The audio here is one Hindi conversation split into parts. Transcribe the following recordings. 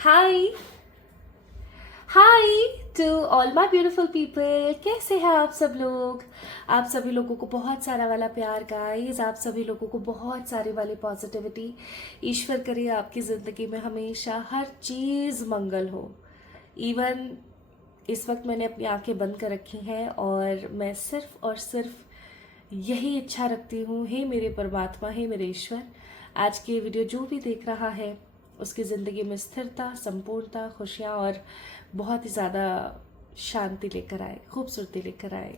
Hi hi to all my beautiful people. कैसे हैं आप सब लोग? आप सभी लोगों को बहुत सारा वाला प्यार गाइस, आप सभी लोगों को बहुत सारी वाली पॉजिटिविटी। ईश्वर करे आपकी ज़िंदगी में हमेशा हर चीज़ मंगल हो। इवन इस वक्त मैंने अपनी आंखें बंद कर रखी हैं और मैं सिर्फ और सिर्फ यही इच्छा रखती हूँ, हे मेरे परमात्मा, हे मेरे ईश्वर, आज की ये वीडियो जो भी देख रहा है उसकी ज़िंदगी में स्थिरता, संपूर्णता, खुशियाँ और बहुत ही ज़्यादा शांति लेकर आए, खूबसूरती लेकर आए।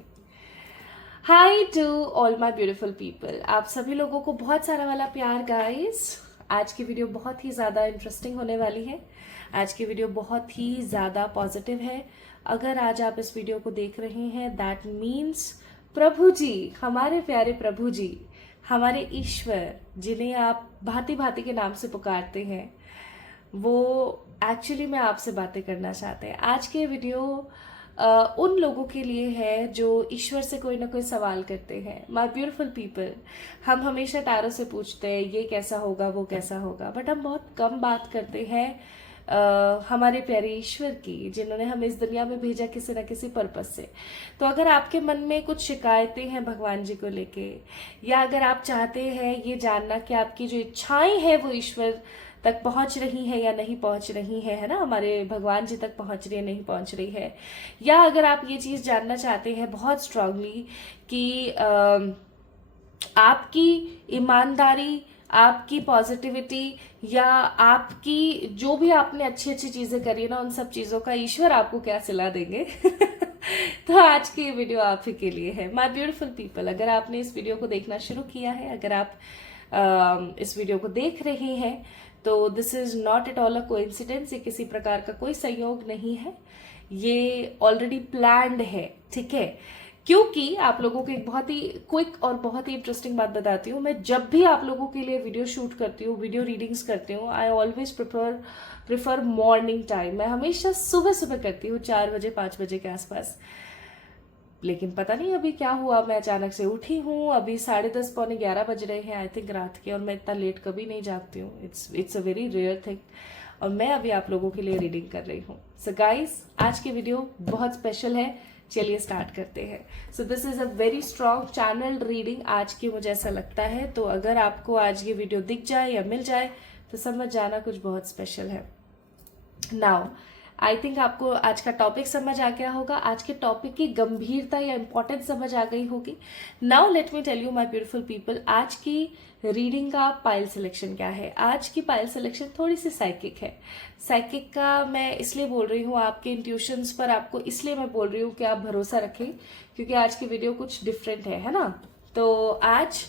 Hi to all my beautiful people. आप सभी लोगों को बहुत सारा वाला प्यार गाइस। आज की वीडियो बहुत ही ज़्यादा इंटरेस्टिंग होने वाली है। आज की वीडियो बहुत ही ज़्यादा पॉजिटिव है। अगर आज आप इस वीडियो को देख रहे हैं दैट मीन्स प्रभु जी, हमारे प्यारे प्रभु जी, हमारे ईश्वर, जिन्हें आप भांति भांति के नाम से पुकारते हैं, वो एक्चुअली में आपसे बातें करना चाहते हैं। आज के वीडियो उन लोगों के लिए है जो ईश्वर से कोई ना कोई सवाल करते हैं। माय ब्यूटीफुल पीपल, हम हमेशा टैरो से पूछते हैं ये कैसा होगा, वो कैसा होगा, बट हम बहुत कम बात करते हैं हमारे प्यारे ईश्वर की, जिन्होंने हमें इस दुनिया में भेजा किसी न किसी पर्पस से। तो अगर आपके मन में कुछ शिकायतें हैं भगवान जी को लेके, या अगर आप चाहते हैं ये जानना कि आपकी जो इच्छाएं हैं वो ईश्वर तक पहुंच रही है या नहीं पहुंच रही है ना, हमारे भगवान जी तक पहुंच रही है नहीं पहुंच रही है, या अगर आप ये चीज जानना चाहते हैं बहुत स्ट्रांगली कि आपकी ईमानदारी, आपकी पॉजिटिविटी, या आपकी जो भी आपने अच्छी अच्छी चीजें करी ना, उन सब चीजों का ईश्वर आपको क्या सिला देंगे तो आज की ये वीडियो आप ही के लिए है माय ब्यूटीफुल पीपल। अगर आपने इस वीडियो को देखना शुरू किया है, अगर आप इस वीडियो को देख रहे हैं, तो this is not at all a coincidence. ये किसी प्रकार का कोई संयोग नहीं है, ये ऑलरेडी प्लान्ड है, ठीक है? क्योंकि आप लोगों को एक बहुत ही क्विक और बहुत ही इंटरेस्टिंग बात बताती हूँ। मैं जब भी आप लोगों के लिए वीडियो शूट करती हूँ, वीडियो रीडिंग्स करती हूँ, I always prefer morning time. मैं हमेशा सुबह सुबह करती हूँ, 4 बजे 5 बजे के आसपास। लेकिन पता नहीं अभी क्या हुआ, मैं अचानक से उठी हूँ, अभी 10:30 पौने 11 बज रहे हैं आई थिंक रात के, और मैं इतना लेट कभी नहीं जागती हूँ। It's a very rare thing. और मैं अभी आप लोगों के लिए रीडिंग कर रही हूँ। सो गाइस, आज की वीडियो बहुत स्पेशल है, चलिए स्टार्ट करते हैं। So this is a very strong channel reading आज की, मुझे ऐसा लगता है। तो अगर आपको आज ये वीडियो दिख जाए या मिल जाए तो समझ जाना कुछ बहुत स्पेशल है। नाउ आई थिंक आपको आज का टॉपिक समझ आ गया होगा, आज के टॉपिक की गंभीरता या इंपॉर्टेंस समझ आ गई होगी। Now let me tell you my beautiful people, आज की रीडिंग का पाइल सिलेक्शन क्या है। आज की पाइल सिलेक्शन थोड़ी सी साइकिक है। साइकिक का मैं इसलिए बोल रही हूँ, आपके इंट्यूशंस पर आपको इसलिए मैं बोल रही हूँ कि आप भरोसा रखें, क्योंकि आज की वीडियो कुछ डिफरेंट है ना। तो आज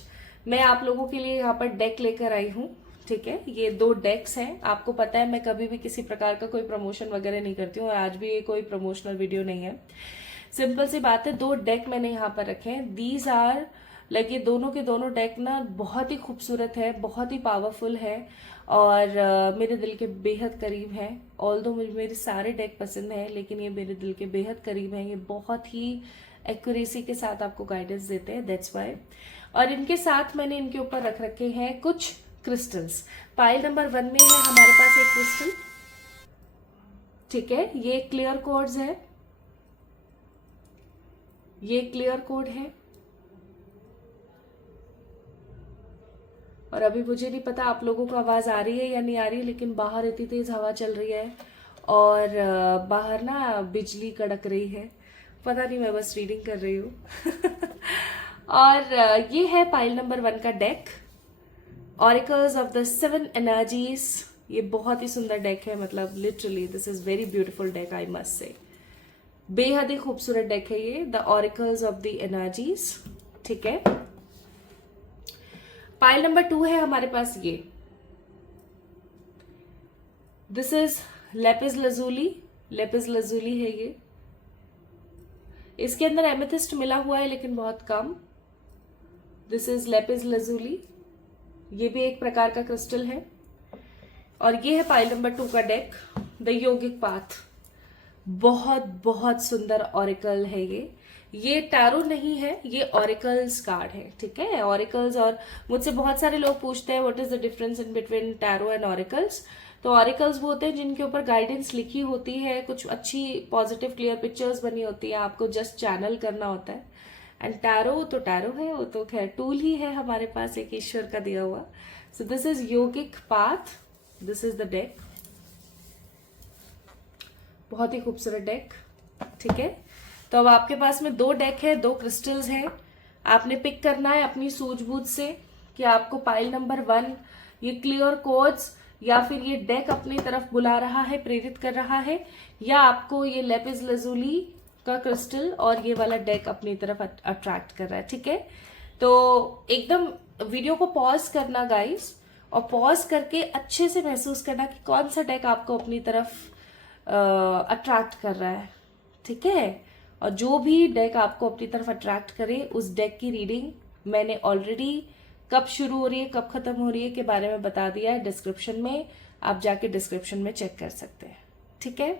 मैं आप लोगों के लिए यहाँ पर डेक लेकर आई हूँ, ठीक है? ये 2 डेक्स हैं। आपको पता है मैं कभी भी किसी प्रकार का कोई प्रमोशन वगैरह नहीं करती हूँ, और आज भी ये कोई प्रमोशनल वीडियो नहीं है। सिंपल सी बात है, 2 डेक मैंने यहाँ पर रखे हैं। दीज आर लाइक, ये दोनों के दोनों डेक ना बहुत ही खूबसूरत है, बहुत ही पावरफुल है, और मेरे दिल के बेहद करीब है। ऑल्दो मुझे मेरे सारे डेक पसंद है, लेकिन ये मेरे दिल के बेहद करीब है। ये बहुत ही एक्यूरेसी के साथ आपको गाइडेंस देते हैं, दैट्स वाई। और इनके साथ मैंने इनके ऊपर रख रखे हैं कुछ क्रिस्टल्स। पाइल नंबर 1 में है हमारे पास एक क्रिस्टल, ठीक है? ये क्लियर कोड्स है, ये क्लियर कोड है। और अभी मुझे नहीं पता आप लोगों को आवाज आ रही है या नहीं आ रही है, लेकिन बाहर इतनी तेज हवा चल रही है और बाहर ना बिजली कड़क रही है। पता नहीं, मैं बस रीडिंग कर रही हूँ और ये है पाइल नंबर 1 का deck, auricles of the 7 energies. ये बहुत ही सुंदर डेक है, मतलब literally this is very beautiful deck, I must से। बेहद ही खूबसूरत डेक है ये, the auricles of the energies, ठीक है? पाइल नंबर 2 है हमारे पास ये, this is lapis lazuli. Lapis lazuli है ये, इसके अंदर एमेथिस्ट मिला हुआ है लेकिन बहुत कम। दिस इज लेपिस लजूली, ये भी एक प्रकार का क्रिस्टल है। और ये है पाइल नंबर 2 का डेक, द योगिक पाथ। बहुत बहुत सुंदर ऑरिकल है ये। ये टैरो नहीं है, ये ऑरिकल्स कार्ड है, ठीक है। ऑरिकल्स, और मुझसे बहुत सारे लोग पूछते हैं what is the difference in between tarot and auricles. तो ऑरिकल्स वो होते हैं जिनके ऊपर गाइडेंस लिखी होती है, कुछ अच्छी पॉजिटिव क्लियर पिक्चर्स बनी होती है, आपको जस्ट चैनल करना होता है। एंड टैरो तो टैरो है, वो तो खैर टूल ही है हमारे पास, एक ईश्वर का दिया हुआ। So this is yogic path, this is the deck, बहुत ही खूबसूरत डेक, ठीक है। तो अब आपके पास में 2 डेक है, 2 क्रिस्टल्स हैं, आपने पिक करना है अपनी सूझबूझ से कि आपको पाइल नंबर 1 ये क्लियर कोड्स या फिर ये डेक अपनी तरफ बुला रहा है, प्रेरित कर रहा है, या आपको ये लेपिस लजुली का क्रिस्टल और ये वाला डेक अपनी तरफ अट्रैक्ट कर रहा है, ठीक है। तो एकदम वीडियो को पॉज करना गाइस, और पॉज करके अच्छे से महसूस करना कि कौन सा डेक आपको अपनी तरफ अट्रैक्ट कर रहा है, ठीक है। और जो भी डेक आपको अपनी तरफ अट्रैक्ट करे, उस डेक की रीडिंग मैंने ऑलरेडी कब शुरू हो रही है, कब खत्म हो रही है के बारे में बता दिया है डिस्क्रिप्शन में, आप जाके डिस्क्रिप्शन में चेक कर सकते हैं, ठीक है।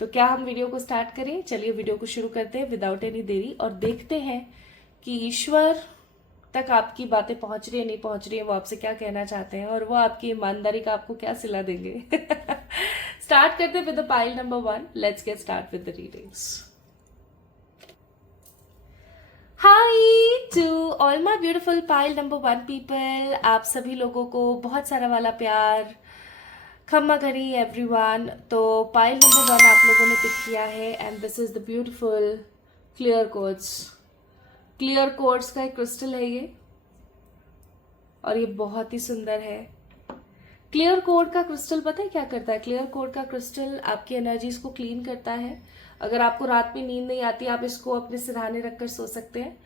तो क्या हम वीडियो को स्टार्ट करें? चलिए वीडियो को शुरू करते हैं विदाउट एनी देरी, और देखते हैं कि ईश्वर तक आपकी बातें पहुंच रही है नहीं पहुंच रही है, वो आपसे क्या कहना चाहते हैं, और वो आपकी ईमानदारी का आपको क्या सिला देंगे। स्टार्ट करते हैं with the pile number 1। Let's get start with the readings. Hi to all my beautiful pile number 1 people, आप सभी लोगों को बहुत सारा वाला प्यार, खम्मा घड़ी एवरीवन। तो पाइल नंबर 1 आप लोगों ने पिक किया है, and this is the beautiful clear codes. Clear codes का एक क्रिस्टल है ये, और ये बहुत ही सुंदर है। क्लियर कोड का क्रिस्टल पता है क्या करता है? क्लियर कोड का क्रिस्टल आपकी एनर्जीज को क्लीन करता है। अगर आपको रात में नींद नहीं आती, आप इसको अपने सिरहाने रखकर सो सकते हैं।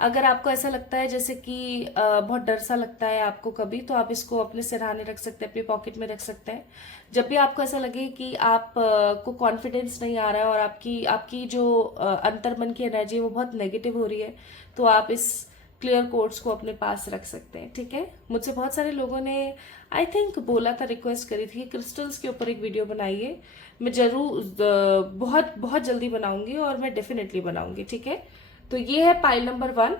अगर आपको ऐसा लगता है जैसे कि बहुत डर सा लगता है आपको कभी, तो आप इसको अपने सिरहाने रख सकते हैं, अपनी पॉकेट में रख सकते हैं। जब भी आपको ऐसा लगे कि आप को कॉन्फिडेंस नहीं आ रहा है और आपकी जो अंतर्मन की एनर्जी है वो बहुत नेगेटिव हो रही है, तो आप इस क्लियर कोड्स को अपने पास रख सकते हैं, ठीक है। मुझसे बहुत सारे लोगों ने आई थिंक बोला था, रिक्वेस्ट करी थी कि क्रिस्टल्स के ऊपर एक वीडियो बनाइए। मैं जरूर बहुत बहुत जल्दी बनाऊंगी, और मैं डेफिनेटली बनाऊंगी, ठीक है। तो ये है पाइल नंबर 1,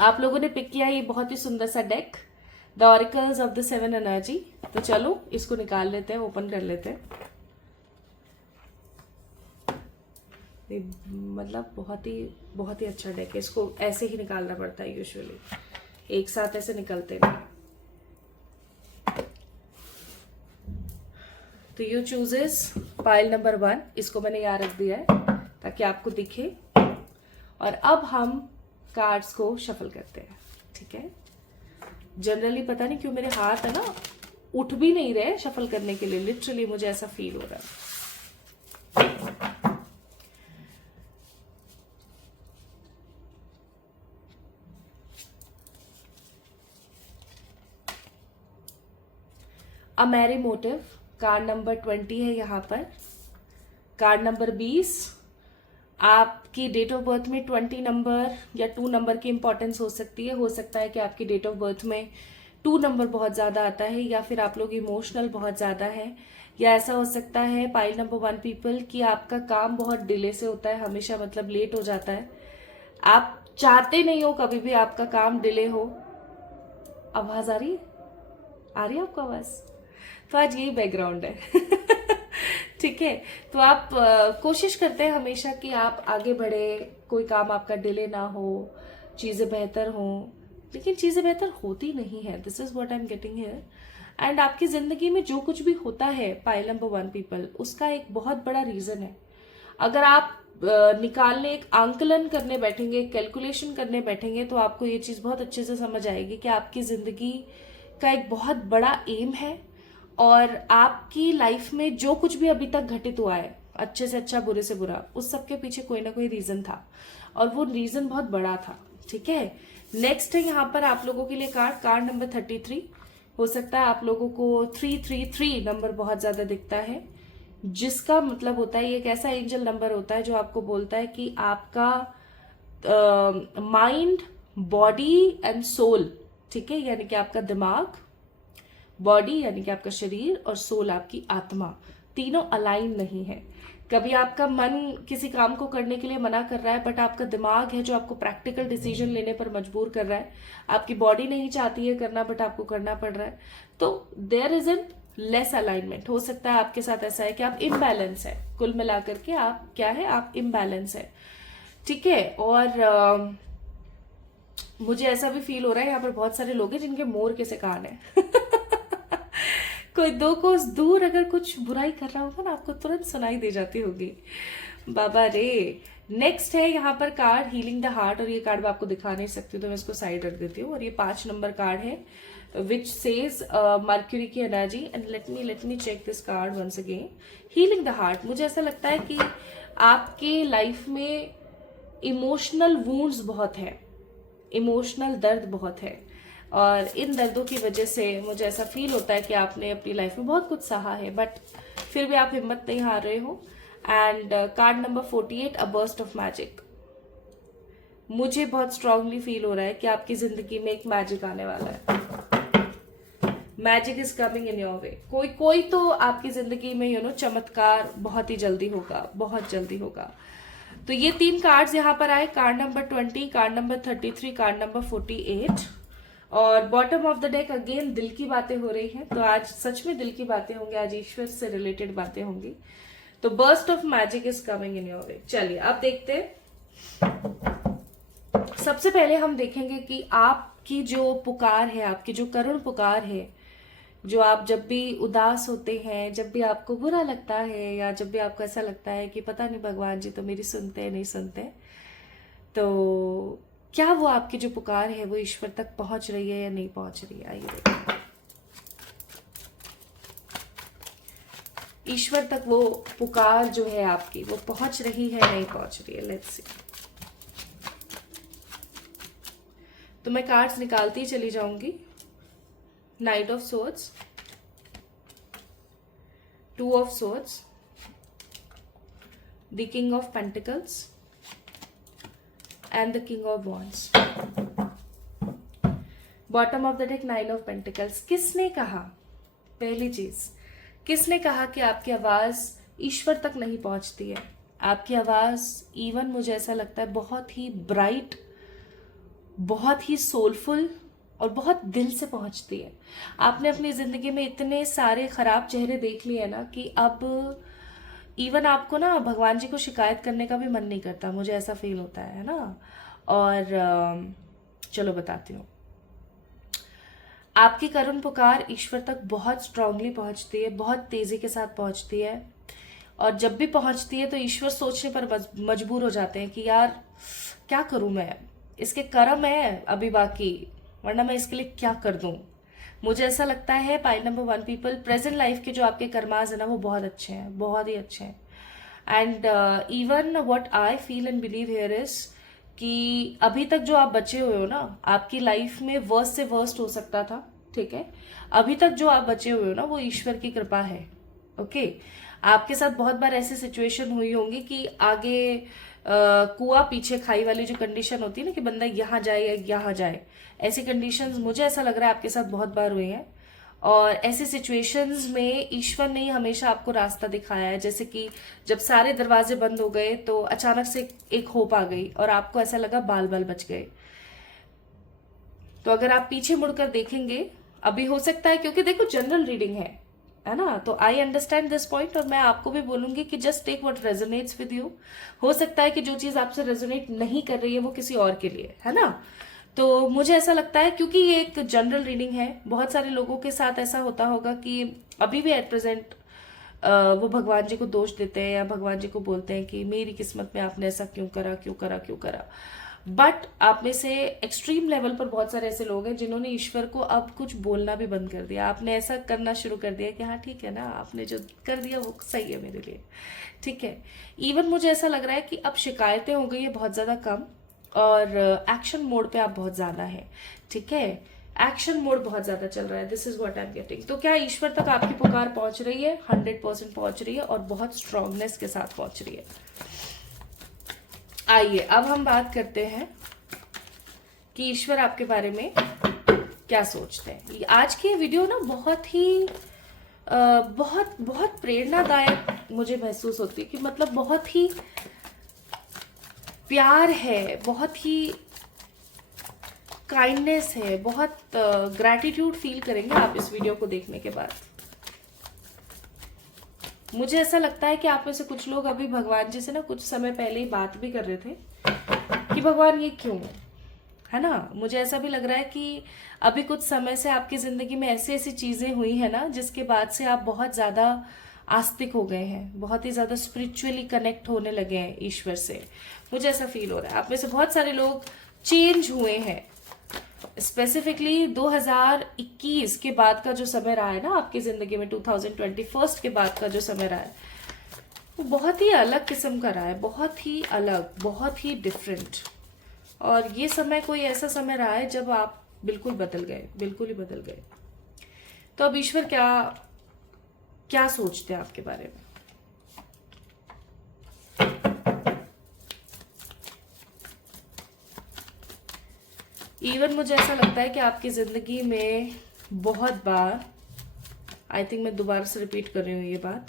आप लोगों ने पिक किया ये बहुत ही सुंदर सा deck, the auricles of the 7 energy. तो चलो इसको निकाल लेते हैं, ओपन कर लेते हैं। मतलब बहुत ही अच्छा डेक है, इसको ऐसे ही निकालना पड़ता है यूजुअली, एक साथ ऐसे निकलते नहीं। तो यू चूजेस पाइल नंबर 1, इसको मैंने यहाँ रख दिया है ताकि आपको दिखे। और अब हम कार्ड्स को शफल करते हैं, ठीक है। जनरली पता नहीं क्यों मेरे हाथ है ना उठ भी नहीं रहे शफल करने के लिए, लिटरली मुझे ऐसा फील हो रहा है। अ मैरी मोटिव कार्ड नंबर 20 है यहाँ पर। कार्ड नंबर 20, आपकी डेट ऑफ बर्थ में 20 नंबर या 2 नंबर की इंपॉर्टेंस हो सकती है। हो सकता है कि आपकी डेट ऑफ बर्थ में 2 नंबर बहुत ज़्यादा आता है, या फिर आप लोग इमोशनल बहुत ज़्यादा है, या ऐसा हो सकता है पाइल नंबर 1 पीपल कि आपका काम बहुत डिले से होता है, हमेशा मतलब लेट हो जाता है। आप चाहते नहीं हो कभी भी आपका काम डिले हो। आवाज़ आ रही है आपको आवाज़? तो आज यही बैकग्राउंड है। ठीक है। तो आप कोशिश करते हैं हमेशा कि आप आगे बढ़े, कोई काम आपका डिले ना हो, चीज़ें बेहतर हों, लेकिन चीज़ें बेहतर होती नहीं है। This is what I am getting here. And आपकी ज़िंदगी में जो कुछ भी होता है पाइल नंबर 1 पीपल, उसका एक बहुत बड़ा रीज़न है। अगर आप निकालने, एक आंकलन करने बैठेंगे, कैलकुलेशन करने बैठेंगे, तो आपको ये चीज़ बहुत अच्छे से समझ आएगी कि आपकी ज़िंदगी का एक बहुत बड़ा एम है, और आपकी लाइफ में जो कुछ भी अभी तक घटित हुआ है, अच्छे से अच्छा, बुरे से बुरा, उस सब के पीछे कोई ना कोई रीजन था, और वो रीजन बहुत बड़ा था, ठीक है। नेक्स्ट है यहाँ पर आप लोगों के लिए कार्ड नंबर 33। हो सकता है आप लोगों को 333 नंबर बहुत ज्यादा दिखता है, जिसका मतलब होता है ये एक ऐसा एंजल नंबर होता है जो आपको बोलता है कि आपका माइंड, बॉडी एंड सोल, ठीक है, यानी कि आपका दिमाग, बॉडी यानी कि आपका शरीर, और सोल आपकी आत्मा, तीनों अलाइन नहीं है। कभी आपका मन किसी काम को करने के लिए मना कर रहा है, बट आपका दिमाग है जो आपको प्रैक्टिकल डिसीजन लेने पर मजबूर कर रहा है। आपकी बॉडी नहीं चाहती है करना, बट आपको करना पड़ रहा है। तो there is an less alignment. हो सकता है आपके साथ ऐसा है कि आप इम्बैलेंस है, कुल मिलाकर के आप क्या है, आप इम्बैलेंस है। ठीक है। और मुझे ऐसा भी फील हो रहा है यहाँ पर बहुत सारे लोग हैं जिनके मोर के से कान है। कोई 2 कोस दूर अगर कुछ बुराई कर रहा होगा ना, आपको तुरंत सुनाई दे जाती होगी। बाबा रे। नेक्स्ट है यहाँ पर कार्ड हीलिंग द हार्ट, और ये कार्ड मैं आपको दिखा नहीं सकती तो मैं इसको साइड रख देती हूँ। और ये 5 नंबर कार्ड है विच सेज मर्क्यूरी की energy. And let me check this card once again. Healing the heart, मुझे ऐसा लगता है कि आपके लाइफ में इमोशनल वूंड्स बहुत है, इमोशनल दर्द बहुत है, और इन दर्दों की वजह से मुझे ऐसा फील होता है कि आपने अपनी लाइफ में बहुत कुछ सहा है, बट फिर भी आप हिम्मत नहीं हार रहे हो। And card number 48, a burst of magic. मुझे बहुत स्ट्रांगली फील हो रहा है कि आपकी जिंदगी में एक मैजिक आने वाला है। Magic is coming in your way. कोई तो आपकी जिंदगी में चमत्कार बहुत ही जल्दी होगा, बहुत जल्दी होगा। तो ये 3 कार्ड्स यहाँ पर आए, card number 20, card number 33, card number 48। और bottom of the deck again दिल की बातें हो रही हैं। तो आज सच में दिल की बातें होंगी, आज ईश्वर से रिलेटेड बातें होंगी। तो burst of magic is coming in your way. चलिए अब देखते हैं। सबसे पहले हम देखेंगे कि आपकी जो पुकार है, आपकी जो करुण पुकार है, जो आप जब भी उदास होते हैं, जब भी आपको बुरा लगता है, या जब भी आपको ऐसा लगता है कि पता नहीं भगवान जी तो मेरी सुनते हैं नहीं सुनते, तो क्या वो आपकी जो पुकार है वो ईश्वर तक पहुंच रही है या नहीं पहुंच रही है। आइए देखिए, ईश्वर तक वो पुकार जो है आपकी वो पहुंच रही है नहीं पहुंच रही है। Let's see. तो मैं कार्ड्स निकालती चली जाऊंगी। Night of swords, 2 of swords, the king of pentacles and the king of wands. Bottom of the deck 9 of pentacles. किसने कहा, पहली चीज, किसने कहा कि आपकी आवाज ईश्वर तक नहीं पहुंचती है? आपकी आवाज इवन मुझे ऐसा लगता है बहुत ही ब्राइट, बहुत ही सोलफुल और बहुत दिल से पहुंचती है। आपने अपनी जिंदगी में इतने सारे खराब चेहरे देख लिए ना कि अब इवन आपको ना भगवान जी को शिकायत करने का भी मन नहीं करता, मुझे ऐसा फील होता है ना। और चलो बताती हूँ। आपकी करुण पुकार ईश्वर तक बहुत स्ट्रांगली पहुंचती है, बहुत तेजी के साथ पहुंचती है, और जब भी पहुंचती है तो ईश्वर सोचने पर मजबूर हो जाते हैं कि यार क्या करूं मैं, इसके कर्म है अभी बाकी, वरना मैं इसके लिए क्या कर दूं। मुझे ऐसा लगता है pile number 1 people, present life के जो आपके कर्माज है ना वो बहुत अच्छे हैं, बहुत ही अच्छे हैं। And even what I feel and believe here is कि अभी तक जो आप बचे हुए हो ना, आपकी लाइफ में वर्स्ट से वर्स्ट हो सकता था, ठीक है। अभी तक जो आप बचे हुए हो ना वो ईश्वर की कृपा है। ओके आपके साथ बहुत बार ऐसी सिचुएशन हुई होंगी कि आगे कुआ पीछे खाई वाली जो कंडीशन होती है ना कि बंदा यहाँ जाए या यहाँ जाए, ऐसी कंडीशंस मुझे ऐसा लग रहा है आपके साथ बहुत बार हुई हैं। और ऐसे सिचुएशंस में ईश्वर ने हमेशा आपको रास्ता दिखाया है। जैसे कि जब सारे दरवाजे बंद हो गए तो अचानक से एक होप आ गई और आपको ऐसा लगा बाल बाल बच गए। तो अगर आप पीछे मुड़कर देखेंगे, अभी हो सकता है, क्योंकि देखो जनरल रीडिंग है ना, तो आई अंडरस्टैंड दिस पॉइंट, और मैं आपको भी बोलूंगी कि just take what resonates with you. हो सकता है कि जो चीज आपसे रेजोनेट नहीं कर रही है वो किसी और के लिए है ना। तो मुझे ऐसा लगता है, क्योंकि ये एक जनरल रीडिंग है, बहुत सारे लोगों के साथ ऐसा होता होगा कि अभी भी एट प्रेजेंट वो भगवान जी को दोष देते हैं या भगवान जी को बोलते हैं कि मेरी किस्मत में आपने ऐसा क्यों करा क्यों करा क्यों करा। बट आप में से एक्सट्रीम लेवल पर बहुत सारे ऐसे लोग हैं जिन्होंने ईश्वर को अब कुछ बोलना भी बंद कर दिया। आपने ऐसा करना शुरू कर दिया कि हाँ ठीक है ना, आपने जो कर दिया वो सही है मेरे लिए, ठीक है। इवन मुझे ऐसा लग रहा है कि अब शिकायतें हो गई है बहुत ज्यादा कम, और एक्शन मोड पे आप बहुत ज्यादा है, ठीक है। एक्शन मोड बहुत ज्यादा चल रहा है, this is what I am getting. तो क्या ईश्वर तक आपकी पुकार पहुंच रही है? 100% पहुंच रही है, और बहुत स्ट्रांगनेस के साथ पहुंच रही है। आइए अब हम बात करते हैं कि ईश्वर आपके बारे में क्या सोचते हैं। आज की वीडियो ना बहुत ही बहुत बहुत प्रेरणादायक मुझे महसूस होती है कि मतलब बहुत ही प्यार है, बहुत ही काइंडनेस है, बहुत ग्रैटिट्यूड फील करेंगे आप इस वीडियो को देखने के बाद। मुझे ऐसा लगता है कि आप में से कुछ लोग अभी भगवान जी से ना कुछ समय पहले ही बात भी कर रहे थे कि भगवान ये क्यों, है ना। मुझे ऐसा भी लग रहा है कि अभी कुछ समय से आपकी जिंदगी में ऐसी ऐसी चीजें हुई है ना जिसके बाद से आप बहुत ज्यादा आस्तिक हो गए हैं, बहुत ही ज्यादा स्पिरिचुअली कनेक्ट होने लगे हैं ईश्वर से। मुझे ऐसा फील हो रहा है आप में से बहुत सारे लोग चेंज हुए हैं। स्पेसिफिकली 2021 के बाद का जो समय रहा है ना आपकी जिंदगी में, 2021 के बाद का जो समय रहा है वो बहुत ही अलग किस्म का रहा है, बहुत ही अलग, बहुत ही डिफरेंट। और ये समय कोई ऐसा समय रहा है जब आप बिल्कुल बदल गए, बिल्कुल ही बदल गए। तो अब ईश्वर क्या क्या सोचते हैं आपके बारे में? इवन मुझे ऐसा लगता है कि आपकी जिंदगी में बहुत बार, आई थिंक मैं दोबारा से रिपीट कर रही हूँ ये बात,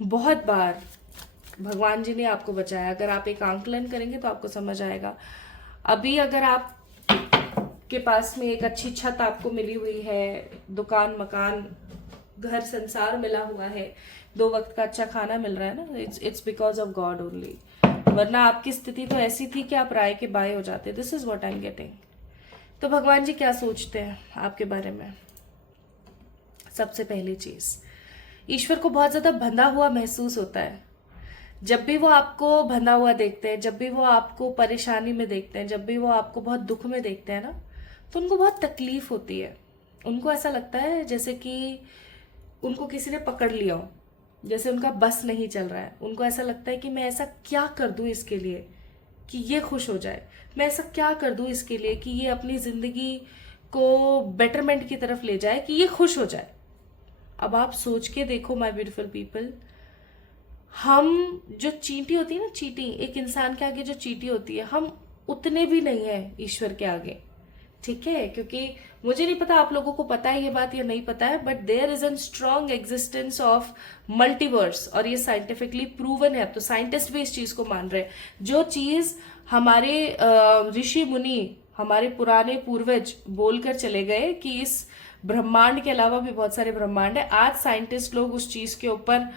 बहुत बार भगवान जी ने आपको बचाया। अगर आप एक आंकलन करेंगे तो आपको समझ आएगा। अभी अगर आप के पास में एक अच्छी छत आपको मिली हुई है, दुकान मकान घर संसार मिला हुआ है, 2 वक्त का अच्छा खाना मिल रहा है ना, it's because of God only. वरना आपकी स्थिति तो ऐसी थी कि आप राय के बाय हो जाते। This is what I am getting. तो भगवान जी क्या सोचते हैं आपके बारे में? सबसे पहली चीज, ईश्वर को बहुत ज्यादा बंधा हुआ महसूस होता है। जब भी वो आपको बंधा हुआ देखते हैं, जब भी वो आपको परेशानी में देखते हैं, जब भी वो आपको बहुत दुख में देखते हैं ना, तो उनको बहुत तकलीफ होती है। उनको ऐसा लगता है जैसे कि उनको किसी ने पकड़ लिया हो, जैसे उनका बस नहीं चल रहा है। उनको ऐसा लगता है कि मैं ऐसा क्या कर दूं इसके लिए कि ये खुश हो जाए, मैं ऐसा क्या कर दूं इसके लिए कि ये अपनी जिंदगी को बेटरमेंट की तरफ ले जाए, कि ये खुश हो जाए। अब आप सोच के देखो माय ब्यूटीफुल पीपल, हम जो चींटी होती है ना, चींटी, एक इंसान के आगे जो चींटी होती है, हम उतने भी नहीं है ईश्वर के आगे, ठीक है। क्योंकि मुझे नहीं पता आप लोगों को पता है ये बात या नहीं पता है, but there is an strong existence of multiverse, और ये साइंटिफिकली प्रूवन है। अब तो साइंटिस्ट भी इस चीज को मान रहे हैं। जो चीज हमारे ऋषि मुनि, हमारे पुराने पूर्वज बोलकर चले गए कि इस ब्रह्मांड के अलावा भी बहुत सारे ब्रह्मांड है, आज साइंटिस्ट लोग उस चीज के ऊपर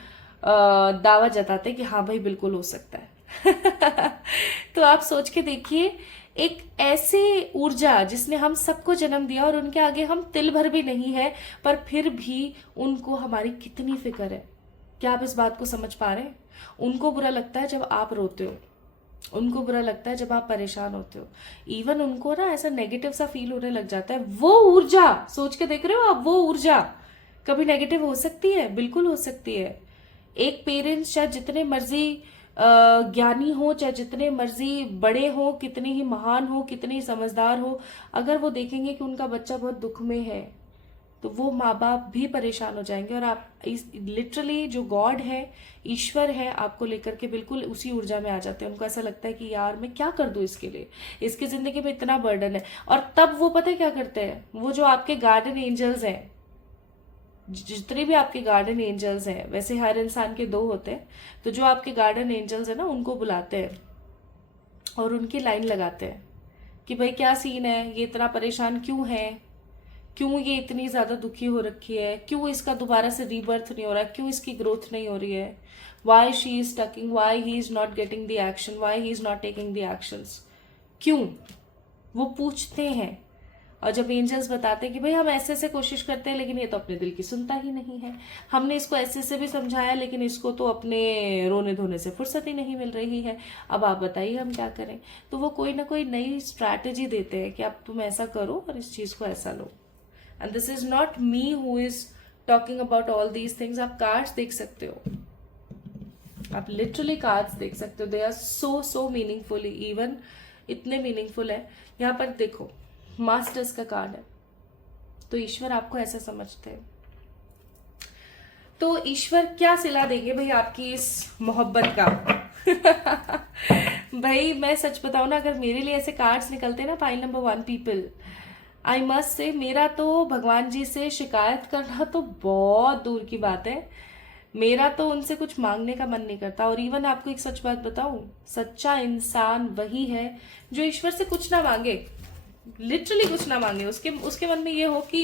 दावा जताते हैं कि हाँ भाई बिल्कुल हो सकता है। तो आप सोच के देखिए, एक ऐसी ऊर्जा जिसने हम सबको जन्म दिया और उनके आगे हम तिल भर भी नहीं है, पर फिर भी उनको हमारी कितनी फिक्र है। क्या आप इस बात को समझ पा रहे हैं? उनको बुरा लगता है जब आप रोते हो, उनको बुरा लगता है जब आप परेशान होते हो। इवन उनको ना ऐसा नेगेटिव सा फील होने लग जाता है। वो ऊर्जा सोच के देख रहे हो आप, वो ऊर्जा कभी नेगेटिव हो सकती है? बिल्कुल हो सकती है। एक पेरेंट्स चाहे जितने मर्जी ज्ञानी हो, चाहे जितने मर्जी बड़े हो, कितने ही महान हो, कितने ही समझदार हो, अगर वो देखेंगे कि उनका बच्चा बहुत दुख में है तो वो माँ बाप भी परेशान हो जाएंगे। और आप लिटरली जो गॉड है, ईश्वर है, आपको लेकर के बिल्कुल उसी ऊर्जा में आ जाते हैं। उनको ऐसा लगता है कि यार मैं क्या कर दूं इसके लिए, इसकी जिंदगी में इतना बर्डन है। और तब वो पता है क्या करते हैं? वो जो आपके गार्डन एंजल्स हैं, जितने भी आपके गार्डन एंजल्स हैं, वैसे हर इंसान के 2 होते हैं, तो जो आपके गार्डन एंजल्स हैं ना, उनको बुलाते हैं और उनकी लाइन लगाते हैं कि भाई क्या सीन है, ये इतना परेशान क्यों है, क्यों ये इतनी ज्यादा दुखी हो रखी है, क्यों इसका दोबारा से रीबर्थ नहीं हो रहा, क्यों इसकी ग्रोथ नहीं हो रही है, why she is talking, why he is not getting the action, why he is not taking the actions, क्यों? वो पूछते हैं। और जब एंजल्स बताते हैं कि भाई हम ऐसे ऐसे कोशिश करते हैं लेकिन ये तो अपने दिल की सुनता ही नहीं है, हमने इसको ऐसे से भी समझाया लेकिन इसको तो अपने रोने धोने से फुर्सत ही नहीं मिल रही है, अब आप बताइए हम क्या करें। तो वो कोई ना कोई नई स्ट्रैटेजी देते हैं कि अब तुम ऐसा करो और इस चीज को ऐसा लो। And this is not me who is talking about all these things. आप कार्ड्स देख सकते हो, आप लिटरली कार्ड्स देख सकते हो, they are so meaningful, even इतने मीनिंगफुल है। यहाँ पर देखो मास्टर्स का कार्ड है, तो ईश्वर आपको ऐसा समझते हैं। तो ईश्वर क्या सिला देंगे भाई आपकी इस मोहब्बत का? भाई मैं सच बताऊं ना, अगर मेरे लिए ऐसे कार्ड्स निकलते ना, पाइल नंबर 1 पीपल, आई मस्ट से मेरा तो भगवान जी से शिकायत करना तो बहुत दूर की बात है। मेरा तो उनसे कुछ मांगने का मन नहीं करता। और इवन आपको एक सच बात बताऊं, सच्चा इंसान वही है जो ईश्वर से कुछ ना मांगे, लिटरली कुछ ना मांगे, उसके उसके मन में ये हो कि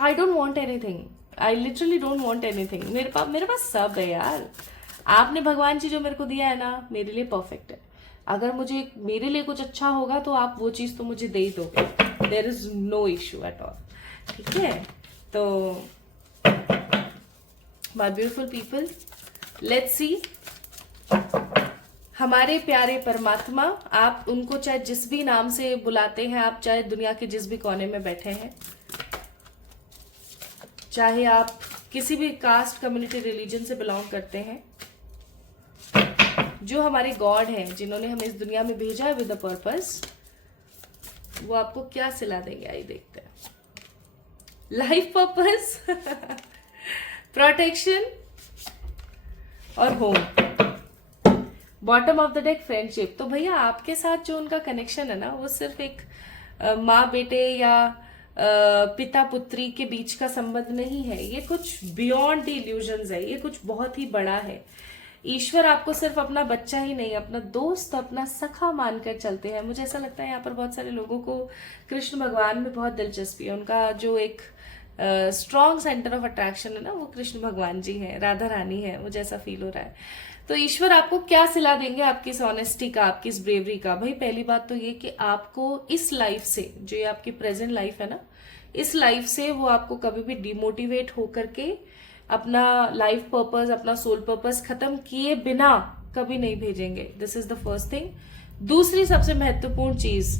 I don't want anything, I literally don't want anything, मेरे पास सब है यार। आपने भगवान जी जो मेरे को दिया है ना, मेरे लिए परफेक्ट है। अगर मुझे मेरे लिए कुछ अच्छा होगा तो आप वो चीज तो मुझे दे ही दोगे, there is no issue at all. ठीक है, तो my beautiful people, let's see हमारे प्यारे परमात्मा, आप उनको चाहे जिस भी नाम से बुलाते हैं, आप चाहे दुनिया के जिस भी कोने में बैठे हैं, चाहे आप किसी भी कास्ट, कम्युनिटी, रिलीजन से बिलोंग करते हैं, जो हमारे गॉड हैं, जिन्होंने हमें इस दुनिया में भेजा है विद अ पर्पस, वो आपको क्या सिला देंगे, आइए देखते हैं। लाइफ पर्पस, प्रोटेक्शन और home. Bottom of the deck friendship. तो भैया आपके साथ जो उनका कनेक्शन है ना, वो सिर्फ एक माँ बेटे या पिता पुत्री के बीच का संबंध नहीं है, ये कुछ बियॉन्ड द इल्यूजन्स है, ये कुछ बहुत ही बड़ा है। ईश्वर आपको सिर्फ अपना बच्चा ही नहीं, अपना दोस्त, अपना सखा मानकर चलते हैं। मुझे ऐसा लगता है यहाँ पर बहुत सारे लोगों को कृष्ण भगवान में बहुत दिलचस्पी है, उनका जो एक स्ट्रॉन्ग सेंटर ऑफ अट्रैक्शन है ना, वो कृष्ण भगवान जी हैं, राधा रानी है, मुझे ऐसा फील हो रहा है। तो ईश्वर आपको क्या सिला देंगे आपकी इस ऑनेस्टी का, आपकी इस ब्रेवरी का? भाई पहली बात तो ये कि आपको इस लाइफ से, जो ये आपकी प्रेजेंट लाइफ है ना, इस लाइफ से वो आपको कभी भी डिमोटिवेट होकर के अपना लाइफ पर्पस, अपना सोल पर्पस खत्म किए बिना कभी नहीं भेजेंगे। This is the first thing. दूसरी सबसे महत्वपूर्ण चीज,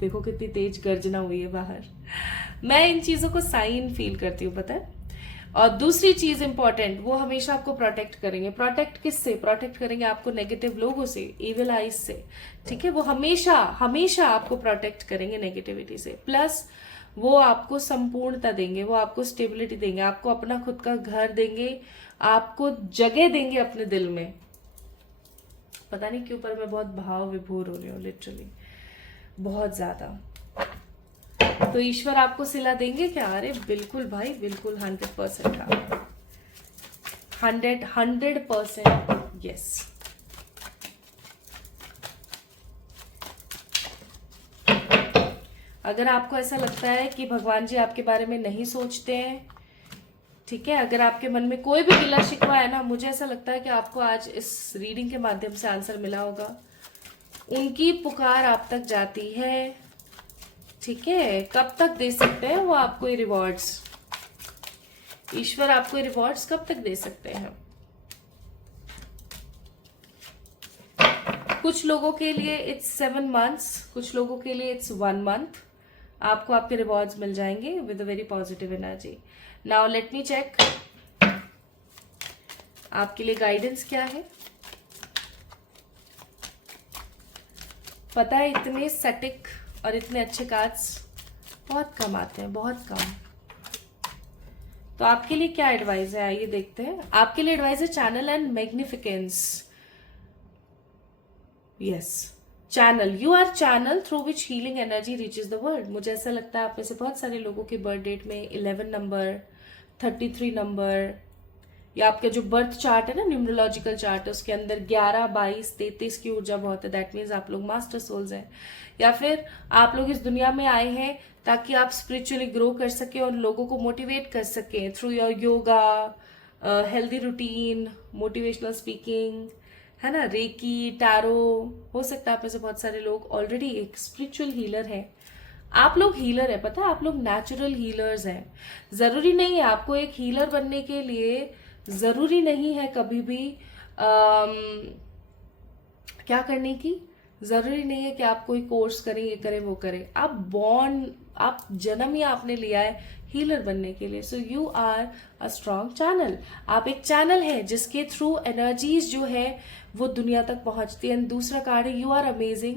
देखो कितनी तेज गर्जना हुई है बाहर, मैं इन चीजों को साइन फील करती हूँ, पता है। और दूसरी चीज इंपॉर्टेंट, वो हमेशा आपको प्रोटेक्ट करेंगे। प्रोटेक्ट किससे? प्रोटेक्ट करेंगे आपको नेगेटिव लोगों से, इविल आइज से। ठीक है, वो हमेशा हमेशा आपको प्रोटेक्ट करेंगे नेगेटिविटी से। प्लस वो आपको संपूर्णता देंगे, वो आपको स्टेबिलिटी देंगे, आपको अपना खुद का घर देंगे, आपको जगह देंगे अपने दिल में। पता नहीं क्यों पर मैं बहुत भाव विभोर हो रही हूँ, लिटरली बहुत ज्यादा। तो ईश्वर आपको सिला देंगे क्या? अरे बिल्कुल भाई, बिल्कुल 100% का 100% यस। अगर आपको ऐसा लगता है कि भगवान जी आपके बारे में नहीं सोचते हैं, ठीक है, अगर आपके मन में कोई भी गिला शिकवा है ना, मुझे ऐसा लगता है कि आपको आज इस रीडिंग के माध्यम से आंसर मिला होगा। उनकी पुकार आप तक जाती है, ठीक है। कब तक दे सकते हैं वो आपको ये रिवॉर्ड्स? ईश्वर आपको ये रिवॉर्ड्स कब तक दे सकते हैं? कुछ लोगों के लिए इट्स 7 months, कुछ लोगों के लिए इट्स 1 month। आपको आपके रिवॉर्ड्स मिल जाएंगे with a very positive energy. Now let me check आपके लिए गाइडेंस क्या है। पता है इतने सटीक और इतने अच्छे कार्ड्स बहुत कम आते हैं, बहुत कम। तो आपके लिए क्या एडवाइस है, आइए देखते हैं। आपके लिए एडवाइस है channel and magnificence. Yes, channel, you are channel through which healing energy reaches the world. मुझे ऐसा लगता है आप में से बहुत सारे लोगों के बर्थ डेट में 11 नंबर, 33 नंबर, या आपका जो बर्थ चार्ट है ना, न्यूमरोलॉजिकल चार्ट है, उसके अंदर 11, 22, 33 की ऊर्जा बहुत है। दैट मीन्स आप लोग मास्टर सोल्स हैं, या फिर आप लोग इस दुनिया में आए हैं ताकि आप स्पिरिचुअली ग्रो कर सके और लोगों को मोटिवेट कर सके through your yoga, healthy routine, motivational speaking, है ना, रेकी, टैरो। हो सकता है आप में से बहुत सारे लोग ऑलरेडी एक स्पिरिचुअल हीलर है। आप लोग हीलर है, पता है, आप लोग नेचुरल हीलर्स हैं। जरूरी नहीं है आपको एक हीलर बनने के लिए, जरूरी नहीं है कभी भी क्या करने की, जरूरी नहीं है कि आप कोई कोर्स करें, ये करें वो करें। आप जन्म ही आपने लिया है हीलर बनने के लिए। So you are a strong channel. आप एक चैनल है जिसके थ्रू एनर्जीज जो है वो दुनिया तक पहुंचती है। दूसरा कार्ड है, you are amazing,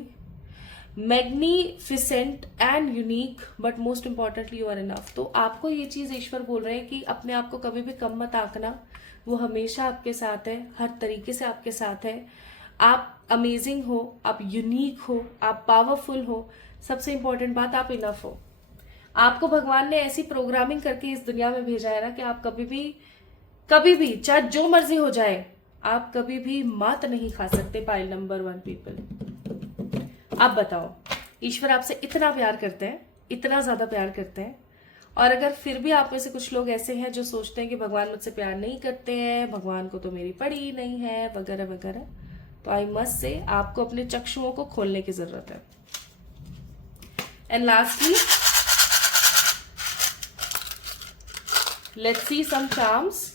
magnificent and unique, but most importantly you are enough. तो आपको ये चीज ईश्वर बोल रहे हैं कि अपने आप को कभी भी कम मत आंकना, वो हमेशा आपके साथ है, हर तरीके से आपके साथ है। आप अमेजिंग हो, आप यूनिक हो, आप पावरफुल हो, सबसे इंपॉर्टेंट बात आप इनफ हो। आपको भगवान ने ऐसी प्रोग्रामिंग करके इस दुनिया में भेजा है ना कि आप कभी भी चाहे जो मर्जी हो जाए, आप कभी भी मात नहीं खा सकते। पाइल नंबर 1 पीपल, आप बताओ, ईश्वर आपसे इतना प्यार करते हैं, इतना ज्यादा प्यार करते हैं, और अगर फिर भी आप में से कुछ लोग ऐसे हैं जो सोचते हैं कि भगवान मुझसे प्यार नहीं करते हैं, भगवान को तो मेरी पड़ी ही नहीं है, वगैरह वगैरह, तो आई मस्ट से आपको अपने चक्षुओं को खोलने की जरूरत है। And lastly let's see some charms.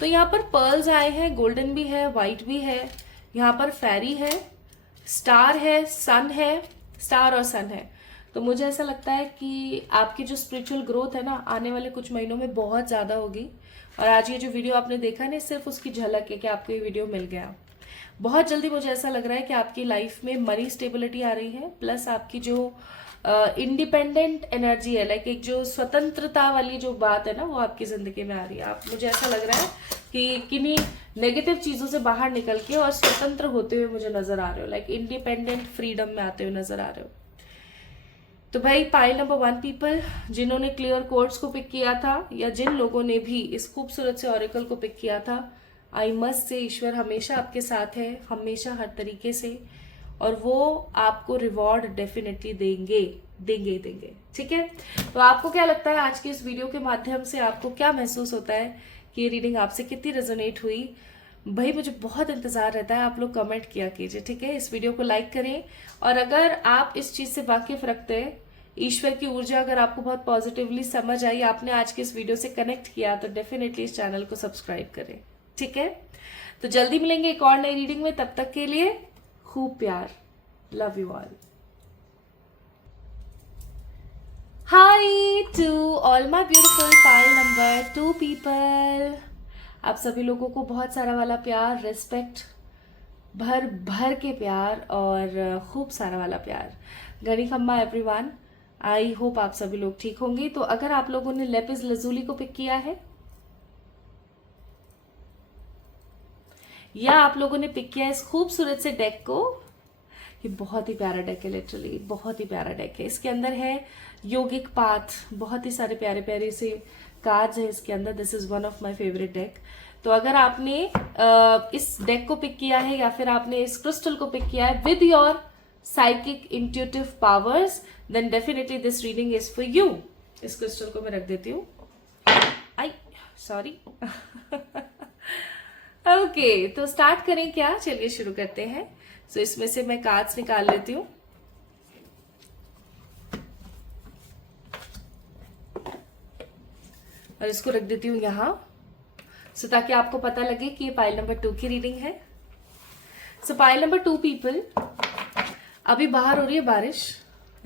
तो यहाँ पर पर्ल्स आए हैं, गोल्डन भी है, व्हाइट भी है, यहाँ पर फेरी है, स्टार है, सन है, स्टार और सन है। तो मुझे ऐसा लगता है कि आपकी जो स्पिरिचुअल ग्रोथ है ना, आने वाले कुछ महीनों में बहुत ज्यादा होगी। और आज ये जो वीडियो आपने देखा ना, सिर्फ उसकी झलक है कि आपको ये वीडियो मिल गया। बहुत जल्दी मुझे ऐसा लग रहा है कि आपकी लाइफ में मनी स्टेबिलिटी आ रही है, प्लस आपकी जो इंडिपेंडेंट एनर्जी है, लाइक एक जो स्वतंत्रता वाली जो बात है ना, वो आपकी जिंदगी में आ रही है। आप, मुझे ऐसा लग रहा है कि किन्हीं नेगेटिव चीजों से बाहर निकल के और स्वतंत्र होते हुए मुझे नजर आ रहे हो, लाइक इंडिपेंडेंट फ्रीडम में आते हुए नजर आ रहे हो। तो भाई पाइल नंबर 1 पीपल, जिन्होंने क्लियर कोड्स को पिक किया था या जिन लोगों ने भी इस खूबसूरत से ऑरेकल को पिक किया था, आई मस्ट से ईश्वर हमेशा आपके साथ है, हमेशा हर तरीके से, और वो आपको रिवॉर्ड डेफिनेटली देंगे देंगे देंगे। ठीक है, तो आपको क्या लगता है आज की इस वीडियो के माध्यम से आपको क्या महसूस होता है कि ये रीडिंग आपसे कितनी रेजोनेट हुई? भाई मुझे बहुत इंतजार रहता है, आप लोग कमेंट किया कीजिए। ठीक है, इस वीडियो को लाइक करें, और अगर आप इस चीज से वाकिफ रखते हैं, ईश्वर की ऊर्जा अगर आपको बहुत पॉजिटिवली समझ आई, आपने आज के इस वीडियो से कनेक्ट किया, तो डेफिनेटली इस चैनल को सब्सक्राइब करें। ठीक है, तो जल्दी मिलेंगे एक और नई रीडिंग में, तब तक के लिए खूब प्यार, love you all. Hi to all my beautiful pile number 2 people, आप सभी लोगों को बहुत सारा वाला प्यार, रिस्पेक्ट, भर भर के प्यार और खूब सारा वाला प्यार। गणी खम्मा एवरीवन, आई होप आप सभी लोग ठीक होंगे। तो अगर आप लोगों ने लेपिस लजूली को पिक किया है या आप लोगों ने पिक किया है इस खूबसूरत से डेक को, ये बहुत ही प्यारा डेक है, लिटरली बहुत ही प्यारा डेक है। इसके अंदर है योगिक पाथ, बहुत ही सारे प्यारे प्यारे से कार्ड्स है इसके अंदर। This is one of my favourite deck. तो अगर आपने इस डेक को पिक किया है या फिर आपने इस क्रिस्टल को पिक किया है with your psychic intuitive powers, then definitely this reading is for you. इस क्रिस्टल को मैं रख देती हूँ, आई सॉरी। ओके, तो स्टार्ट करें क्या? चलिए शुरू करते हैं। सो इसमें से मैं कार्ड्स निकाल लेती हूँ। और इसको रख देती हूँ यहाँ, सो ताकि आपको पता लगे कि ये पाइल नंबर 2 की रीडिंग है। सो पाइल नंबर 2 पीपल, अभी बाहर हो रही है बारिश,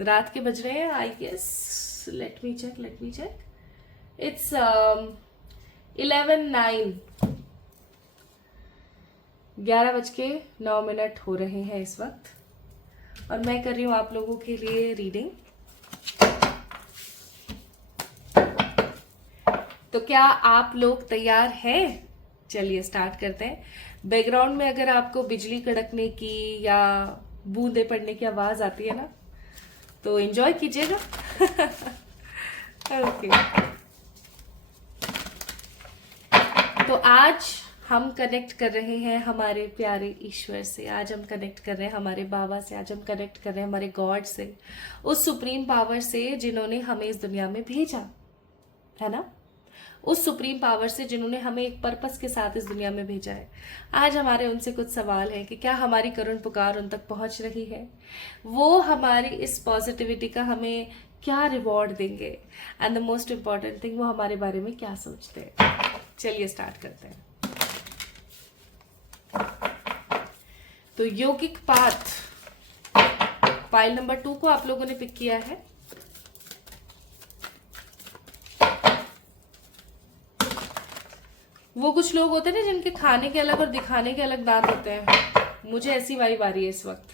रात के बज रहे हैं I guess, let me check, it's 11:09, 11:09 हो रहे हैं इस वक्त, और मैं कर रही हूँ आप लोगों के लिए रीडिंग। तो क्या आप लोग तैयार हैं? चलिए स्टार्ट करते हैं। बैकग्राउंड में अगर आपको बिजली कड़कने की या बूंदे पड़ने की आवाज आती है ना, तो एंजॉय कीजिएगा। ओके, तो आज हम कनेक्ट कर रहे हैं हमारे प्यारे ईश्वर से, आज हम कनेक्ट कर रहे हैं हमारे बाबा से, आज हम कनेक्ट कर रहे हैं हमारे गॉड से, उस सुप्रीम पावर से जिन्होंने हमें इस दुनिया में भेजा है ना, उस सुप्रीम पावर से जिन्होंने हमें एक पर्पस के साथ इस दुनिया में भेजा है। आज हमारे उनसे कुछ सवाल है कि क्या हमारी करुण पुकार उन तक पहुंच रही है, वो हमारी इस पॉजिटिविटी का हमें क्या रिवॉर्ड देंगे, and the most important thing, वो हमारे बारे में क्या सोचते हैं। चलिए स्टार्ट करते हैं। तो योगिक पाथ, पाइल नंबर 2 को आप लोगों ने पिक किया है। वो कुछ लोग होते हैं ना जिनके खाने के अलग और दिखाने के अलग दांत होते हैं, मुझे ऐसी वाइब आ रही है इस वक्त।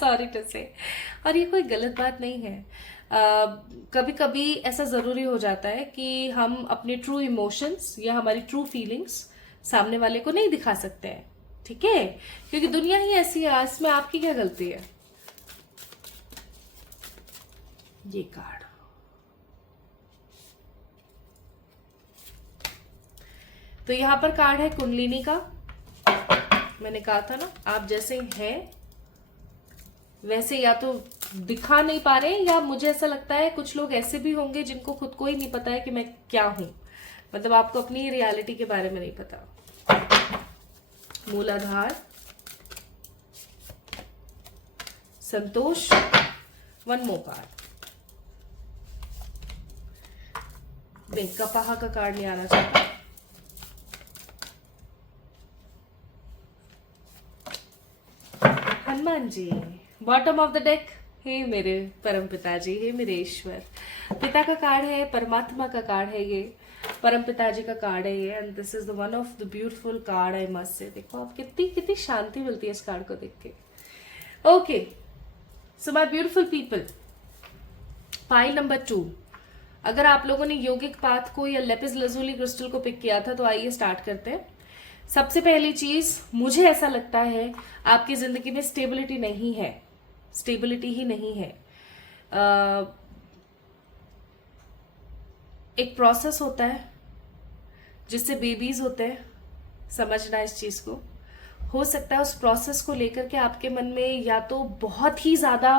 सॉरी टू से, और ये कोई गलत बात नहीं है। कभी कभी ऐसा जरूरी हो जाता है कि हम अपने ट्रू इमोशंस या हमारी ट्रू फीलिंग्स सामने वाले को नहीं दिखा सकते हैं, ठीक है, क्योंकि दुनिया ही ऐसी है, इसमें आपकी क्या गलती है। ये कार्ड, तो यहां पर कार्ड है कुंडलिनी का। मैंने कहा था ना, आप जैसे हैं वैसे या तो दिखा नहीं पा रहे, या मुझे ऐसा लगता है कुछ लोग ऐसे भी होंगे जिनको खुद को ही नहीं पता है कि मैं क्या हूं, मतलब आपको अपनी रियलिटी के बारे में नहीं पता। मूलाधार, संतोष, वन मोर कार्ड। नहीं, कपाह का कार्ड नहीं आना चाहता। Hanuman ji, bottom of the deck. हे मेरे परम पिताजी, हे मेरे ईश्वर। पिता का कार्ड है, परमात्मा का कार्ड है, ये परम पिताजी का कार्ड है ये, and this is the one of the beautiful card I must से। देखो आप, कितनी कितनी शांति मिलती है इस कार्ड को देख के। Okay, so my beautiful people, pile number 2। अगर आप लोगों ने योगिक पाथ को या लेपिस लजूली क्रिस्टल को पिक किया था तो आइए स्टार्ट करते हैं। सबसे पहली चीज, मुझे ऐसा लगता है आपकी जिंदगी में स्टेबिलिटी नहीं है, स्टेबिलिटी ही नहीं है। एक प्रोसेस होता है जिससे बेबीज होते हैं, समझना इस चीज को। हो सकता है उस प्रोसेस को लेकर के आपके मन में या तो बहुत ही ज्यादा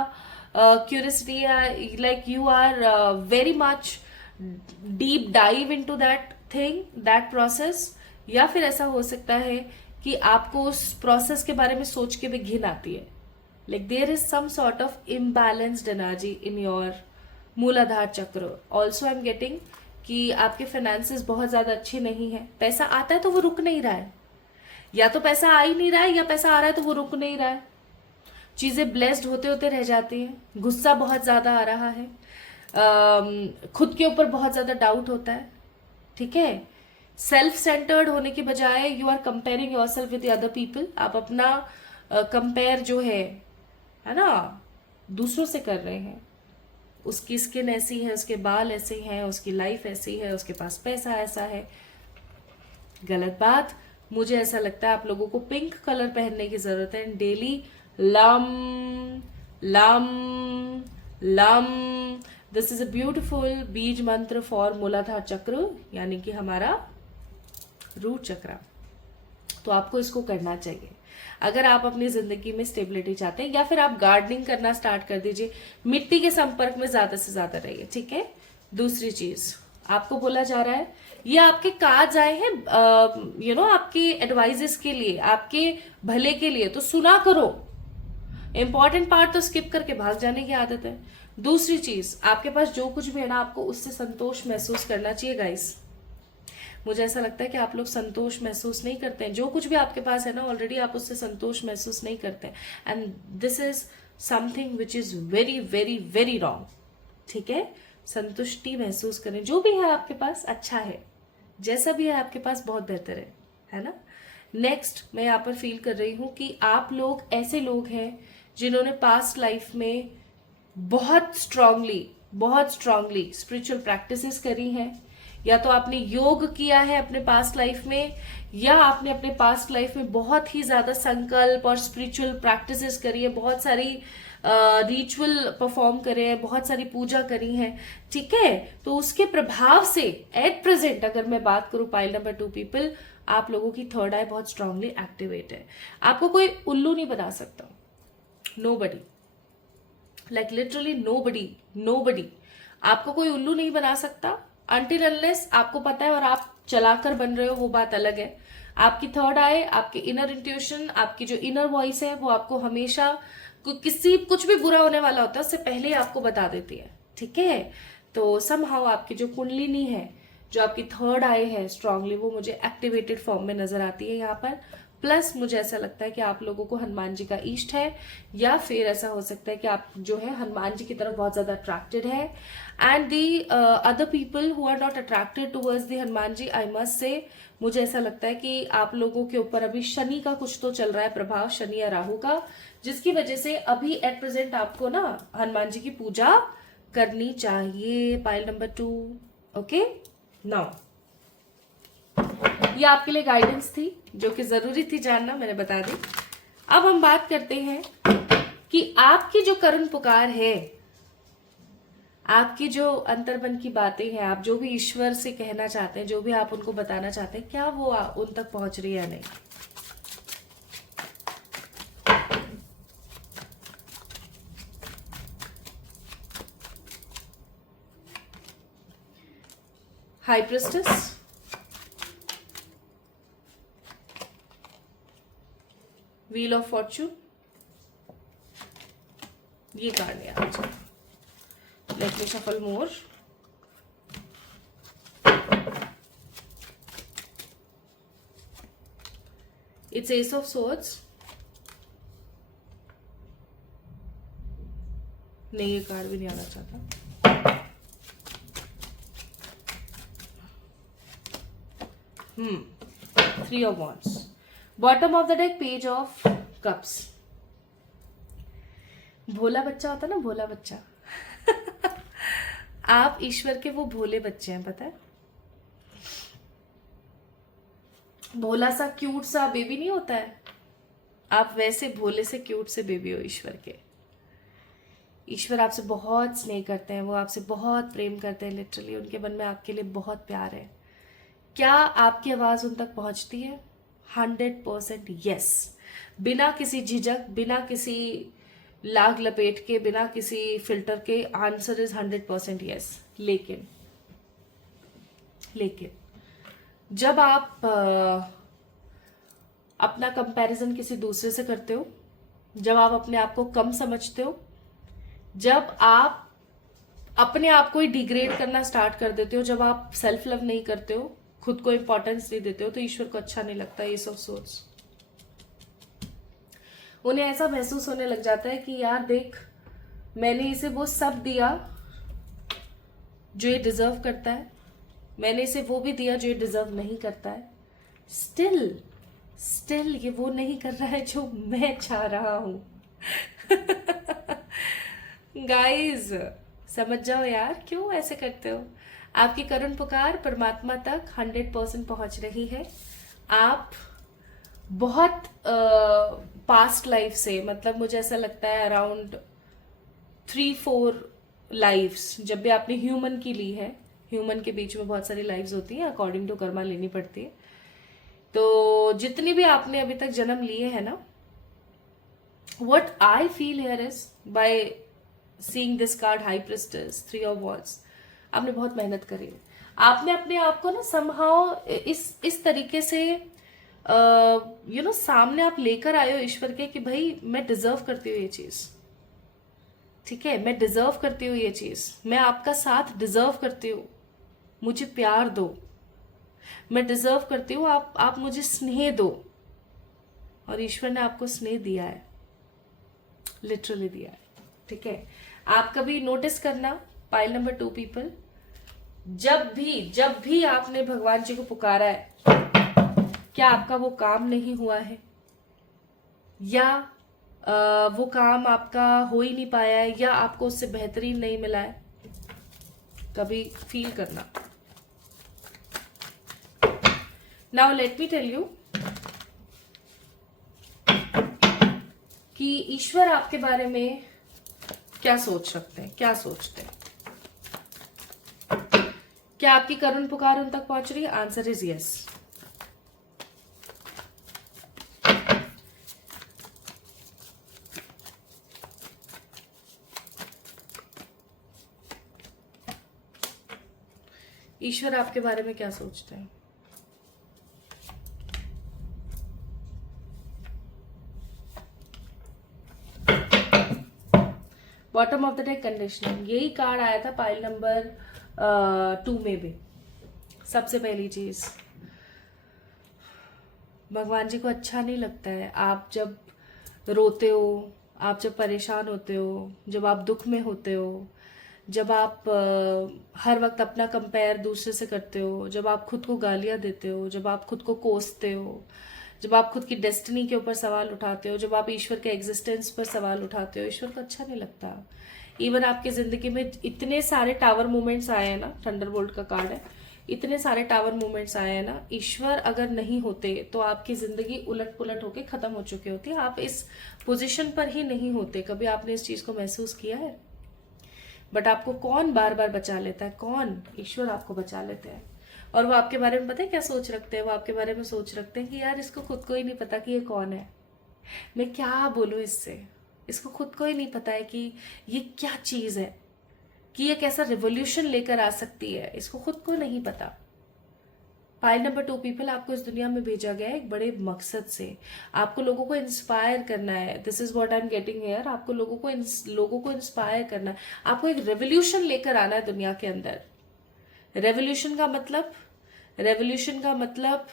क्यूरियोसिटी, या like you are very much deep dive into that thing, that process, या फिर ऐसा हो सकता है कि आपको उस प्रोसेस के बारे में सोच के भी घिन आती है। Like there is some sort of imbalanced energy in your muladhara chakra. Also I am getting कि आपके फाइनेंसेस बहुत ज्यादा अच्छे नहीं है। पैसा आता है तो वो रुक नहीं रहा है, या तो पैसा आ ही नहीं रहा है, या पैसा आ रहा है तो वो रुक नहीं रहा है। चीजें ब्लेस्ड होते होते रह जाती हैं। गुस्सा बहुत ज्यादा आ रहा है, खुद के ऊपर बहुत ज्यादा डाउट होता है। ठीक है, सेल्फ सेंटर्ड होने के बजाय you are comparing yourself with other people. आप अपना कंपेयर जो है ना, दूसरों से कर रहे हैं। उसकी स्किन ऐसी है, उसके बाल ऐसे हैं, उसकी लाइफ ऐसी है, उसके पास पैसा ऐसा है। गलत बात। मुझे ऐसा लगता है आप लोगों को पिंक कलर पहनने की जरूरत है। Daily lump lump lump, this is a beautiful बीज मंत्र फॉर मूलाधार चक्र, यानी कि हमारा रूट चक्र। तो आपको इसको करना चाहिए अगर आप अपनी जिंदगी में स्टेबिलिटी चाहते हैं, या फिर आप गार्डनिंग करना स्टार्ट कर दीजिए। मिट्टी के संपर्क में ज्यादा से ज्यादा रहिए। ठीक है। दूसरी चीज आपको बोला जा रहा है, ये आपके कार्ड्स आए हैं आपके एडवाइजेस के लिए, आपके भले के लिए, तो सुना करो। इंपॉर्टेंट पार्ट तो स्किप करके भाग जाने की आदत है। दूसरी चीज, आपके पास जो कुछ भी है ना, आपको उससे संतोष महसूस करना चाहिए गाइस। मुझे ऐसा लगता है कि आप लोग संतोष महसूस नहीं करते हैं। जो कुछ भी आपके पास है ना, ऑलरेडी आप उससे संतोष महसूस नहीं करते हैं, and this is something which is very very very wrong. ठीक है, संतुष्टि महसूस करें। जो भी है आपके पास अच्छा है, जैसा भी है आपके पास बहुत बेहतर है ना। नेक्स्ट मैं यहाँ पर फील कर रही हूं कि आप लोग ऐसे लोग हैं जिन्होंने पास्ट लाइफ में बहुत स्ट्रांगली स्पिरिचुअल प्रैक्टिसेस करी हैं, या तो आपने योग किया है अपने पास्ट लाइफ में, या आपने अपने पास्ट लाइफ में बहुत ही ज्यादा संकल्प और स्पिरिचुअल प्रैक्टिसेस करी है, बहुत सारी रिचुअल परफॉर्म करे हैं, बहुत सारी पूजा करी है। ठीक है, तो उसके प्रभाव से एट प्रेजेंट अगर मैं बात करूं पाइल नंबर 2 पीपल, आप लोगों की थर्ड आई बहुत स्ट्रांगली एक्टिवेट है। आपको कोई उल्लू नहीं बना सकता। नोबडी, लाइक लिटरली नोबडी आपको कोई उल्लू नहीं बना सकता अनटिल अनलेस आपको पता है और आप चलाकर बन रहे हो, वो बात अलग है। आपकी थर्ड आई, आपकी इनर इंट्यूशन, आपकी जो इनर वॉइस है, वो आपको हमेशा कुछ भी बुरा होने वाला होता है उससे पहले ही आपको बता देती है। ठीक है, तो समहाउ आपकी जो कुंडलिनी है, जो आपकी थर्ड आई है स्ट्रांगली, वो मुझे एक्टिवेटेड फॉर्म में नजर आती है यहाँ पर। प्लस मुझे ऐसा लगता है कि आप लोगों को हनुमान जी का इष्ट है, या फिर ऐसा हो सकता है कि आप जो है हनुमान जी की तरफ बहुत ज्यादा अट्रैक्टेड है। And the other people who are not attracted towards the Hanuman ji, I must say, मुझे ऐसा लगता है कि आप लोगों के ऊपर अभी शनि का कुछ तो चल रहा है प्रभाव, शनि या राहु का, जिसकी वजह से अभी एट प्रेजेंट आपको ना हनुमान जी की पूजा करनी चाहिए। Pile number 2। ओके, नाउ ये आपके लिए गाइडेंस थी जो कि जरूरी थी जानना, मैंने बता दी। अब हम बात करते हैं कि आपकी जो करुण पुकार है, आपकी जो अंतर्मन की बातें हैं, आप जो भी ईश्वर से कहना चाहते हैं, जो भी आप उनको बताना चाहते हैं, क्या वो उन तक पहुंच रही है या नहीं। High priestess, wheel of fortune, ये कार्ड है आज। Let me shuffle more. It's ace of swords. नहीं, ये कार्ड भी नहीं आना चाहता। Three of wands. Bottom of the deck page of cups. भोला बच्चा होता ना, भोला बच्चा। आप ईश्वर के वो भोले बच्चे हैं, पता है। भोला सा क्यूट सा बेबी नहीं होता है, आप वैसे भोले से क्यूट से बेबी हो ईश्वर के। ईश्वर आपसे बहुत स्नेह करते हैं, वो आपसे बहुत प्रेम करते हैं। लिटरली उनके मन में आपके लिए बहुत प्यार है। क्या आपकी आवाज उन तक पहुंचती है? 100% यस। बिना किसी झिझक, बिना किसी लाग लपेट के, बिना किसी फिल्टर के, आंसर इज 100% यस। लेकिन जब आप अपना कंपैरिजन किसी दूसरे से करते हो, जब आप अपने आप को कम समझते हो, जब आप अपने आप को ही डिग्रेड करना स्टार्ट कर देते हो, जब आप सेल्फ लव नहीं करते हो, खुद को इंपॉर्टेंस नहीं देते हो, तो ईश्वर को अच्छा नहीं लगता। S of swords. उन्हें ऐसा महसूस होने लग जाता है कि यार देख, मैंने इसे वो सब दिया जो ये डिजर्व करता है, मैंने इसे वो भी दिया जो ये डिजर्व नहीं करता है, स्टिल ये वो नहीं कर रहा है जो मैं चाह रहा हूं। गाइस समझ जाओ यार, क्यों ऐसे करते हो। आपकी करुण पुकार परमात्मा तक 100% पहुंच रही है। आप बहुत पास्ट लाइफ से, मतलब मुझे ऐसा लगता है अराउंड 3-4 लाइफ्स, जब भी आपने ह्यूमन की ली है, ह्यूमन के बीच में बहुत सारी लाइफ्स होती हैं, अकॉर्डिंग टू कर्मा लेनी पड़ती है। तो जितनी भी आपने अभी तक जन्म लिए हैं ना, what I feel here is by seeing this card High Priestess, 3 of Wands, आपने बहुत मेहनत करी है। आपने अपने आप को ना somehow इस तरीके से सामने आप लेकर आए हो ईश्वर के कि भाई मैं डिजर्व करती हूँ ये चीज, ठीक है, मैं डिजर्व करती हूँ ये चीज, मैं आपका साथ डिजर्व करती हूँ, मुझे प्यार दो, मैं डिजर्व करती हूँ, आप मुझे स्नेह दो। और ईश्वर ने आपको स्नेह दिया है, लिटरली दिया है, ठीक है। आप कभी नोटिस करना, पाइल नंबर 2 पीपल, जब भी आपने भगवान जी को पुकारा है, क्या आपका वो काम नहीं हुआ है, या वो काम आपका हो ही नहीं पाया है, या आपको उससे बेहतरीन नहीं मिला है, कभी फील करना। Now let me tell you कि ईश्वर आपके बारे में क्या सोच रखते हैं, क्या सोचते हैं। क्या आपकी करुण पुकार उन तक पहुंच रही है? Answer is yes. ईश्वर आपके बारे में क्या सोचते हैं? Bottom of the deck conditioning, यही कार्ड आया था पाइल नंबर 2 में भी। सबसे पहली चीज, भगवान जी को अच्छा नहीं लगता है आप जब रोते हो, आप जब परेशान होते हो, जब आप दुख में होते हो, जब आप हर वक्त अपना कंपेयर दूसरे से करते हो, जब आप खुद को गालियां देते हो, जब आप खुद को कोसते हो, जब आप खुद की डेस्टिनी के ऊपर सवाल उठाते हो, जब आप ईश्वर के एग्जिस्टेंस पर सवाल उठाते हो, ईश्वर को अच्छा नहीं लगता। इवन आपकी जिंदगी में इतने सारे टावर मूवमेंट्स आए हैं ना, थंडरबोल्ट का कार्ड है, इतने सारे टावर मूवमेंट्स आए हैं ना, ईश्वर अगर नहीं होते तो आपकी जिंदगी उलट पुलट होके खत्म हो चुकी होती। आप इस पोजीशन पर ही नहीं होते। कभी आपने इस चीज को महसूस किया है? बट आपको कौन बार बार बचा लेता है? कौन? ईश्वर आपको बचा लेते हैं। और वो आपके बारे में पता है क्या सोच रखते हैं? वो आपके बारे में सोच रखते हैं कि यार इसको खुद को ही नहीं पता कि ये कौन है, मैं क्या बोलूं इससे। इसको खुद को ही नहीं पता है कि ये क्या चीज है, कि ये कैसा रिवोल्यूशन लेकर आ सकती है, इसको खुद को नहीं पता। पाइल नंबर 2 पीपल, आपको इस दुनिया में भेजा गया है एक बड़े मकसद से। आपको लोगों को इंस्पायर करना है। This is what I am getting here. आपको लोगों को इंस्पायर करना है। आपको एक रेवोल्यूशन लेकर आना है दुनिया के अंदर। रेवोल्यूशन का मतलब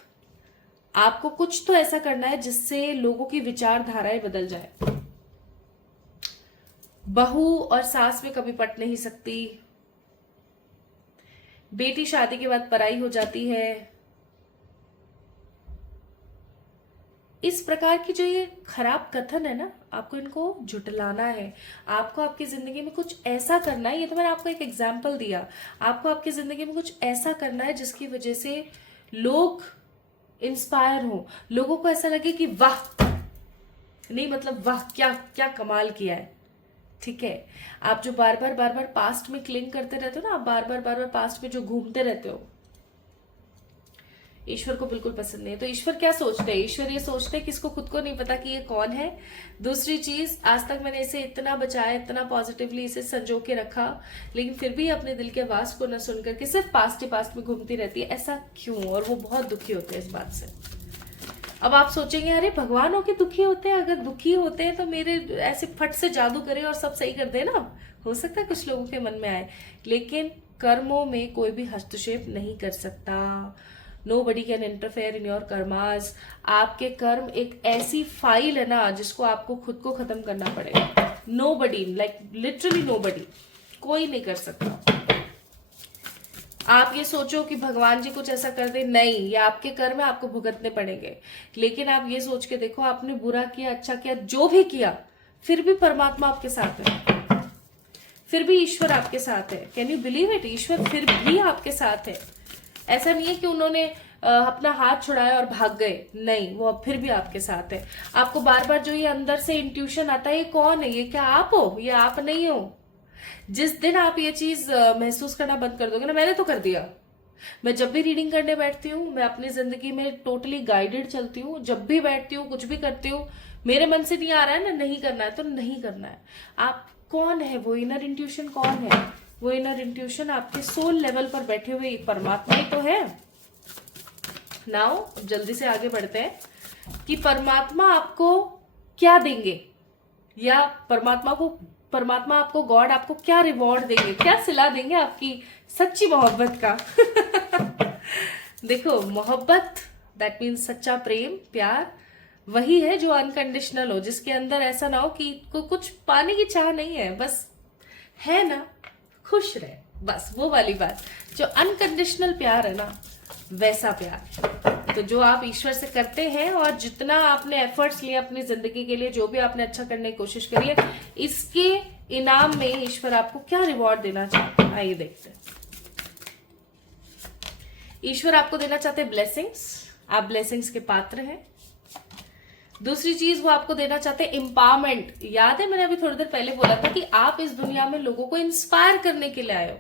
आपको कुछ तो ऐसा करना है जिससे लोगों की विचारधाराएं बदल जाए। बहू और सास में कभी पट नहीं सकती। बेटी शादी के बाद पराई हो जाती है। इस प्रकार की जो ये खराब कथन है ना, आपको इनको झुटलाना है। आपको आपकी जिंदगी में कुछ ऐसा करना है। ये तो मैंने आपको एक एग्जाम्पल दिया। आपको आपकी जिंदगी में कुछ ऐसा करना है जिसकी वजह से लोग इंस्पायर हो, लोगों को ऐसा लगे कि वाह, नहीं मतलब वाह, क्या क्या कमाल किया है। ठीक है, आप जो बार बार पास्ट में क्लिंग करते रहते हो ना, आप बार बार पास्ट में जो घूमते रहते हो, ईश्वर को बिल्कुल पसंद नहीं है। तो ईश्वर क्या सोचते हैं? ईश्वर ये सोचते हैं कि इसको खुद को नहीं पता कि ये कौन है। दूसरी चीज, आज तक मैंने इसे इतना बचाया, इतना पॉजिटिवली इसे संजो के रखा, लेकिन फिर भी अपने दिल के आवाज को न सुन करके सिर्फ पास्ट ही पास्ट में घूमती रहती है। ऐसा क्यों? और वो बहुत दुखी होते हैं इस बात से। अब आप सोचेंगे अरे भगवान होके दुखी होते हैं, अगर दुखी होते हैं तो मेरे ऐसे फट से जादू करे और सब सही कर दे ना। हो सकता है कुछ लोगों के मन में आए, लेकिन कर्मों में कोई भी हस्तक्षेप नहीं कर सकता। Nobody can interfere in your karmas। आपके कर्म एक ऐसी फाइल है ना जिसको आपको खुद को खत्म करना पड़ेगा। Nobody, like literally nobody, कोई नहीं कर सकता। आप ये सोचो कि भगवान जी कुछ ऐसा कर दे, नहीं, ये आपके कर्म है, आपको भुगतने पड़ेंगे। लेकिन आप ये सोच के देखो, आपने बुरा किया, अच्छा किया, जो भी किया, फिर भी परमात्मा आपके साथ है, फिर भी ईश्वर आपके साथ है। Can you believe it? ईश्वर फिर भी आपके साथ है। ऐसा नहीं है कि उन्होंने अपना हाथ छुड़ाया और भाग गए, नहीं, वो अब फिर भी आपके साथ है। आपको बार बार जो ये अंदर से इंट्यूशन आता है, ये कौन है, ये क्या आप हो, ये आप नहीं हो। जिस दिन आप ये चीज महसूस करना बंद कर दोगे ना, मैंने तो कर दिया। मैं जब भी रीडिंग करने बैठती हूँ, मैं अपनी जिंदगी में टोटली गाइडेड चलती हूँ। जब भी बैठती हूँ, कुछ भी करती हूँ, मेरे मन से नहीं आ रहा है ना, नहीं करना है तो नहीं करना है। आप कौन है? वो इनर इंट्यूशन कौन है? वो इनर इंट्यूशन आपके सोल लेवल पर बैठे हुए परमात्मा ही तो है। नाउ जल्दी से आगे बढ़ते हैं कि परमात्मा आपको क्या देंगे, या परमात्मा आपको गॉड आपको क्या रिवॉर्ड देंगे, क्या सिला देंगे आपकी सच्ची मोहब्बत का। देखो, मोहब्बत दैट मीन्स सच्चा प्रेम, प्यार, वही है जो अनकंडीशनल हो, जिसके अंदर ऐसा ना हो कि कुछ पाने की चाह नहीं है, बस है ना, खुश रहे, बस वो वाली बात। जो अनकंडीशनल प्यार है ना, वैसा प्यार। तो जो आप ईश्वर से करते हैं और जितना आपने एफर्ट्स लिए अपनी जिंदगी के लिए, जो भी आपने अच्छा करने की कोशिश करी है, इसके इनाम में ईश्वर आपको क्या रिवॉर्ड देना चाहते हैं, आइए देखते हैं। ईश्वर आपको देना चाहते हैं ब्लेसिंग्स। आप ब्लेसिंग्स के पात्र हैं। दूसरी चीज, वो आपको देना चाहते हैं एम्पावरमेंट। याद है मैंने अभी थोड़ी देर पहले बोला था कि आप इस दुनिया में लोगों को इंस्पायर करने के लिए आए हो।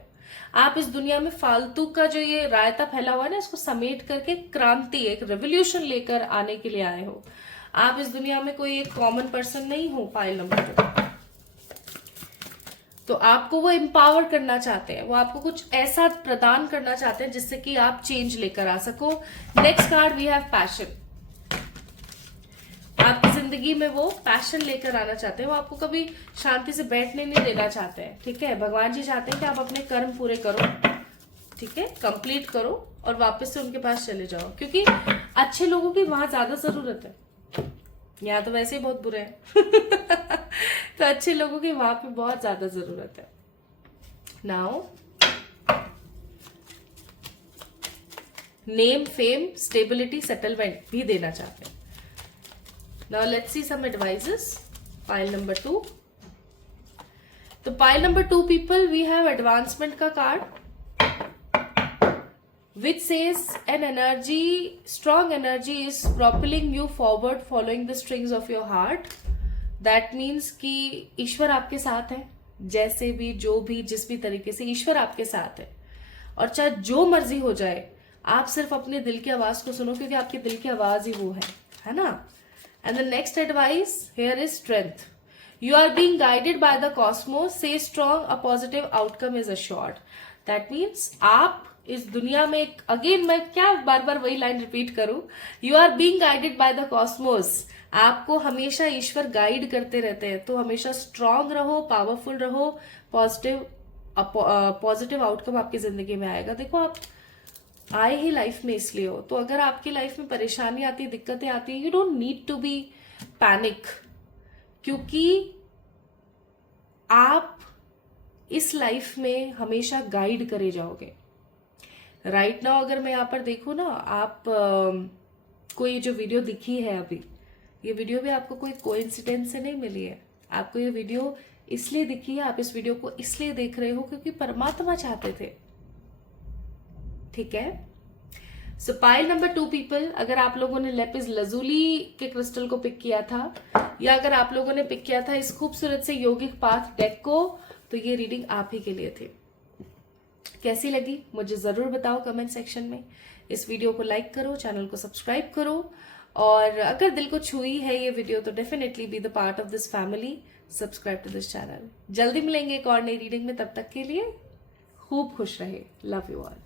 आप इस दुनिया में फालतू का जो ये रायता फैला हुआ है ना, इसको समेट करके क्रांति, एक रेवोल्यूशन लेकर आने के लिए आए हो। आप इस दुनिया में कोई एक कॉमन पर्सन नहीं हो। फाइल नंबर 2, तो आपको वो एम्पावर करना चाहते हैं, वो आपको कुछ ऐसा प्रदान करना चाहते हैं जिससे कि आप चेंज लेकर आ सको। Next card we have passion. आपकी जिंदगी में वो पैशन लेकर आना चाहते हैं। वो आपको कभी शांति से बैठने नहीं देना चाहते हैं। ठीक है, भगवान जी चाहते हैं कि आप अपने कर्म पूरे करो, ठीक है, कंप्लीट करो और वापस से उनके पास चले जाओ, क्योंकि अच्छे लोगों की वहां ज्यादा जरूरत है। यहाँ तो वैसे ही बहुत बुरे हैं। तो अच्छे लोगों की वहां पे बहुत ज्यादा जरूरत है। Now name, fame, stability, settlement भी देना चाहते हैं। Now let's see some advices. Pile number 2. तो pile number 2 people, we have advancement का card, which says an energy, strong energy is propelling you forward following the strings of your heart. That means कि ईश्वर आपके साथ है, जैसे भी, जो भी, जिस भी तरीके से ईश्वर आपके साथ है, और चाहे जो मर्जी हो जाए, आप सिर्फ अपने दिल की आवाज को सुनो, क्योंकि आपके दिल की आवाज ही वो है ना. And the next advice here is strength. You are being guided by the cosmos. Stay strong. A positive outcome is assured. That means आप इस दुनिया में, अगेन मैं क्या बार बार वही लाइन रिपीट करूं, you are being guided by the cosmos. आपको हमेशा ईश्वर गाइड करते रहते हैं. तो हमेशा स्ट्रांग रहो, पावरफुल रहो, पॉजिटिव आउटकम आपकी जिंदगी में आएगा. देखो, आप आए ही लाइफ में इसलिए हो, तो अगर आपकी लाइफ में परेशानी आती है, दिक्कतें आती है, you don't need to be panic, क्योंकि आप इस लाइफ में हमेशा गाइड करे जाओगे. राइट नाउ अगर मैं यहाँ पर देखूं ना, आप को ये जो वीडियो दिखी है अभी, ये वीडियो भी आपको कोई कोइंसिडेंस से नहीं मिली है. आपको ये वीडियो इसलिए दिखी है, आप इस वीडियो को इसलिए देख रहे हो क्योंकि परमात्मा चाहते थे. ठीक है. सो पाइल नंबर 2 पीपल, अगर आप लोगों ने लेपिस लजूली के क्रिस्टल को पिक किया था, या अगर आप लोगों ने पिक किया था इस खूबसूरत से योगिक पाथ डेक को, तो ये रीडिंग आप ही के लिए थी. कैसी लगी मुझे जरूर बताओ कमेंट सेक्शन में. इस वीडियो को लाइक करो, चैनल को सब्सक्राइब करो, और अगर दिल को छुई है ये वीडियो तो definitely be the part of this family. Subscribe to this channel. जल्दी मिलेंगे एक और नई रीडिंग में. तब तक के लिए खूब खुश रहे. Love you all.